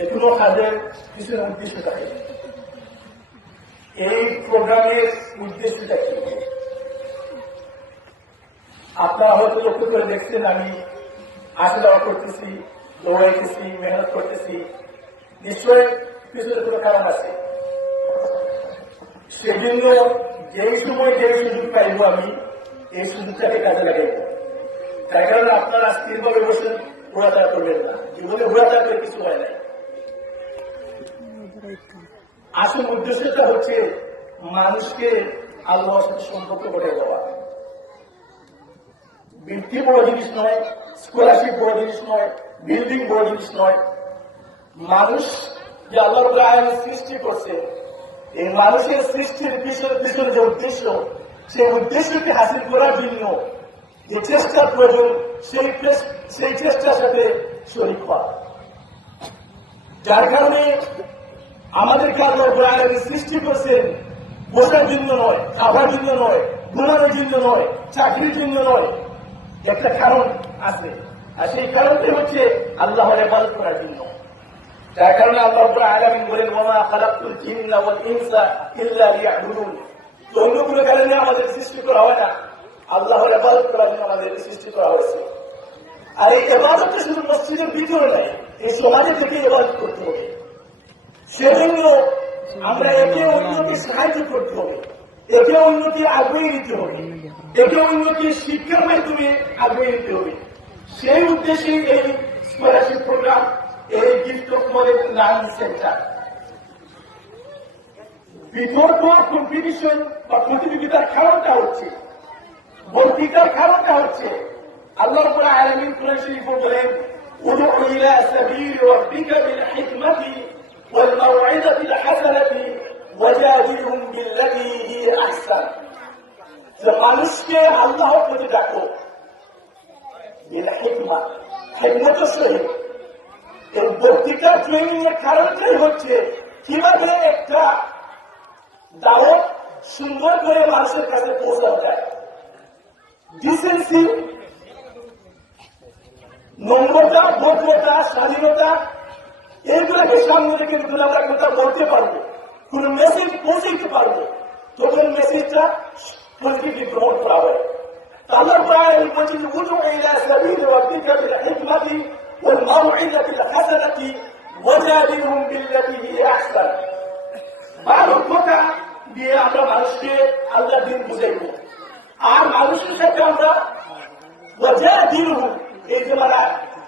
যে কোনো কাজের কিছু উদ্দেশ্য থাকে। এই প্রোগ্রামের উদ্দেশ্যটা কি? আপনারা হয়তো লক্ষ্য করে দেখছেন আমি আসা যাওয়া করতেছি, দৌড়াইতেছি, মেহনত করতেছি, নিশ্চয় পিছনে কোনো কারণ আছে। সেজন্য যেই সময় যেই সুযোগ পাইব আমি এই সুযোগটাকে কাজে লাগাইব। তার কারণে আপনারা স্থিরভাবে বসে ঘোরাতাড়া করবেন না, জীবনে ঘোরাতাড়া করে কিছু হয় নাই। আসল উদ্দেশ্যটা হচ্ছে মানুষকে আল্লাহর সাথে সম্পর্ক করে দেওয়া। বৃত্তি বড় জিনিস নয়, স্কলারশিপ বড় জিনিস নয়, বিল্ডিং বড় জিনিস নয়। মানুষ যে আল্লাহ রাব্বুল সৃষ্টি করছে, এই মানুষের সৃষ্টির পিছনে যে উদ্দেশ্য, সেই উদ্দেশ্যকে হাসিল করার জন্য যে চেষ্টার প্রয়োজন, সেই চেষ্টার সাথে শরীক হওয়া। যার কারণে আমাদেরকে আল্লাহ রাব্বুল সৃষ্টি করছেন বসার জন্য নয়, খাবার জন্য নয়, ঘুমানোর জন্য নয়, চাকরির জন্য নয়। একটা কারণ আছে, আর সেই কারণটি হচ্ছে আল্লাহর ইবাদত করার জন্য। যার কারণে আল্লাহ রাব্বুল আলামিন বলেন, ওয়া মা খালাকতুল জিন্না ওয়াল ইনসা ইল্লা লিয়াবুদুন। অন্য কোনো কারণে আমাদের সৃষ্টি করা হয় না, আল্লাহর ইবাদত করার জন্য আমাদের সৃষ্টি করা হয়েছে। আর এই ইবাদতটা শুধু মসজিদের ভিতরে নয়, এই সমাজে থেকে ইবাদত করতে হবে। সেজন্য আমরা একে অন্যকে সাহায্য করতে হবে, একে অন্যকে আগ্রহী নিতে হবে, একে অন্যকে শিক্ষার মাধ্যমে আগ্রহী নিতে হবে। সেই উদ্দেশ্যে এই স্কলারশিপ প্রোগ্রাম, এই gift of knowledge learning centre. বিতর্ক, কম্পিটিশন বা প্রতিযোগিতার কারণটা হচ্ছে, বক্তৃতার কারণটা হচ্ছে আল্লাহ রাব্বুল আলামিন কোরআন শরীফে বলেন, উদউ ইলা সাবিলি রাব্বিকা বিল হিকমাতি ওয়াল মাউইযাতিল হাসানাতি ওয়াজাদিলহুম বিল্লাতী হিয়া আহসান। যে মানুষকে আল্লাহর প্রতি ডাকো, বিল হিকমা, হিকমতের সহিত। এই বক্তৃতা ট্রেনিং এর কারণটাই হচ্ছে কিভাবে একটা দাওয়াত সুন্দর করে মানুষের কাছে পৌঁছানো যায়। ডিসেন্সি, নম্রতা, ভদ্রতা, স্বাধীনতা, এইগুলোকে সামনে রেখে যখন আমরা কথা বলতে পারবো, কোন মেসেজ পৌঁছাইতে পারবো, তখন মেসেজটা পজিটিভলি গ্রহণ করা হয়। আল্লাহ প্রায় বলছেন, উদউ ইলা সাবিলি রাব্বিকা বিল হিকমাতি ওয়াল মাউইযাতিল হাসানাতি ওয়াজাদিলহুম বিল্লাতী হিয়া আহসান। ভালো কথা দিয়ে আমরা মানুষকে আল্লাহর দ্বীন বুঝাইব, আর মানুষের সাথে আমরা ওয়াজাদিলহুম, এই যে মানে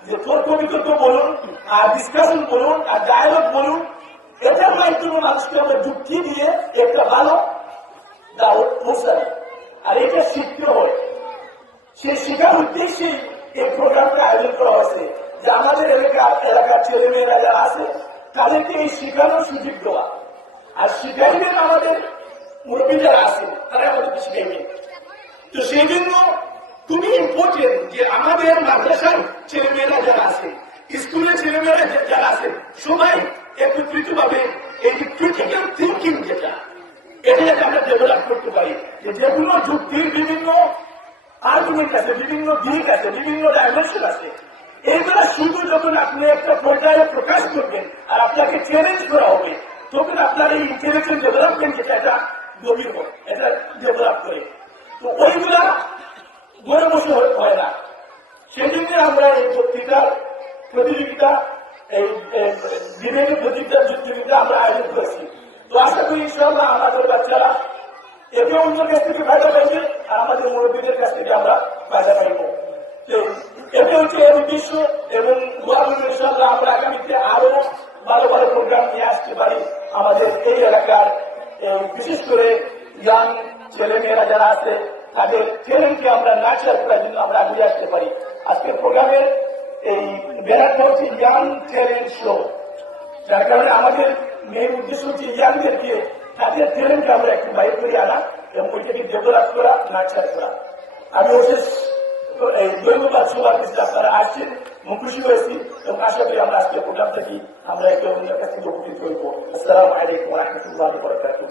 যে তর্ক বিতর্ক বলুন, আর ডিসকাশন বলুন, আর ডায়ালগ বলুন, এটার মাধ্যমে মানুষকে আমরা যুক্তি দিয়ে একটা ভালো দাওয়াত পৌঁছাই। আর এটা শিখতে হয়, সে শেখার উদ্দেশ্যেই এই প্রোগ্রামটা আয়োজন করা হয়েছে, যে আমাদের এলাকার ছেলে মেয়েরা যারা আছে তাদেরকে এই শেখানোর সুযোগ দেওয়া। আর শিখাইবেন আমাদের মুরব্বী যারা আছে, তারা আমাদেরকে শিখাইবেন। তো সেই জন্য খুবই ইম্পর্টেন্ট যে আমাদের মাদ্রাসার ছেলে মেয়েরা যারা আছে, স্কুলের ছেলে মেয়েরা যারা আছে, সবাই একত্রিত ভাবে এই যে ক্রিটিক্যাল থিঙ্কিং যেটা, এটা যাতে আমরা ডেভেলপ করতে পারি। যে কোনো যুক্তির বিভিন্ন আর্গুমেন্ট আছে, বিভিন্ন দিক আছে, বিভিন্ন ডাইমেনশন আছে। এইগুলা শুধু যখন আপনি একটা পর্যায়ে প্রকাশ করবেন আর আপনাকে চ্যালেঞ্জ করা হবে, তখন আপনার এই ইন্টেলেকচুয়াল ডেভেলপমেন্ট যেটা, এটা গভীর হয়, এটা ডেভেলপ করে। তো ওইগুলা ঘরে বসে হয় না। সেই জন্য আমরা এই বক্তৃতার প্রতিযোগিতা, এই বিভিন্ন প্রতিযোগিতা আমরা আয়োজন করেছি। তো আশা করি ইনশাআল্লাহ আমাদের বাচ্চারা একে অন্যের কাছ থেকে ফায়দা পাইবে, আর আমাদের মুরব্বীদের কাছ থেকে আমরা ফায়দা পাইব। এটা হচ্ছে এর উদ্দেশ্য, এবং ইনশাআল্লাহ আমরা আগামীতে আরো ভালো ভালো প্রোগ্রাম নিয়ে আসতে পারি। আমাদের এই এলাকার বিশেষ করে ইয়াং ছেলে মেয়েরা যারা আছে, তাদের ট্যালেন্টকে আমরা নার্চার করার জন্য আমরা এগিয়ে আসতে পারি। আজকের প্রোগ্রামের এই ব্যানারটা হচ্ছে ইয়াং ট্যালেন্ট শো। যার কারণে আমাদের মেন উদ্দেশ্য হচ্ছে ইয়াংদেরকে, তাদের ট্যালেন্টকে আমরা একটু বাইর করে আনা এবং ওইটাকে ডেভেলপ করা, নার্চার করা। আমি অশেষ ধন্যবাদ সবার কাছে, আপনারা আসছেন, খুশি হয়েছি, এবং আশা করি আমরা আজকের প্রোগ্রাম থেকে আমরা একে অন্যের কাছে উপকৃত হইব। আসসালামু আলাইকুম ওয়া রাহমাতুল্লাহি ওয়া বারাকাতুহু।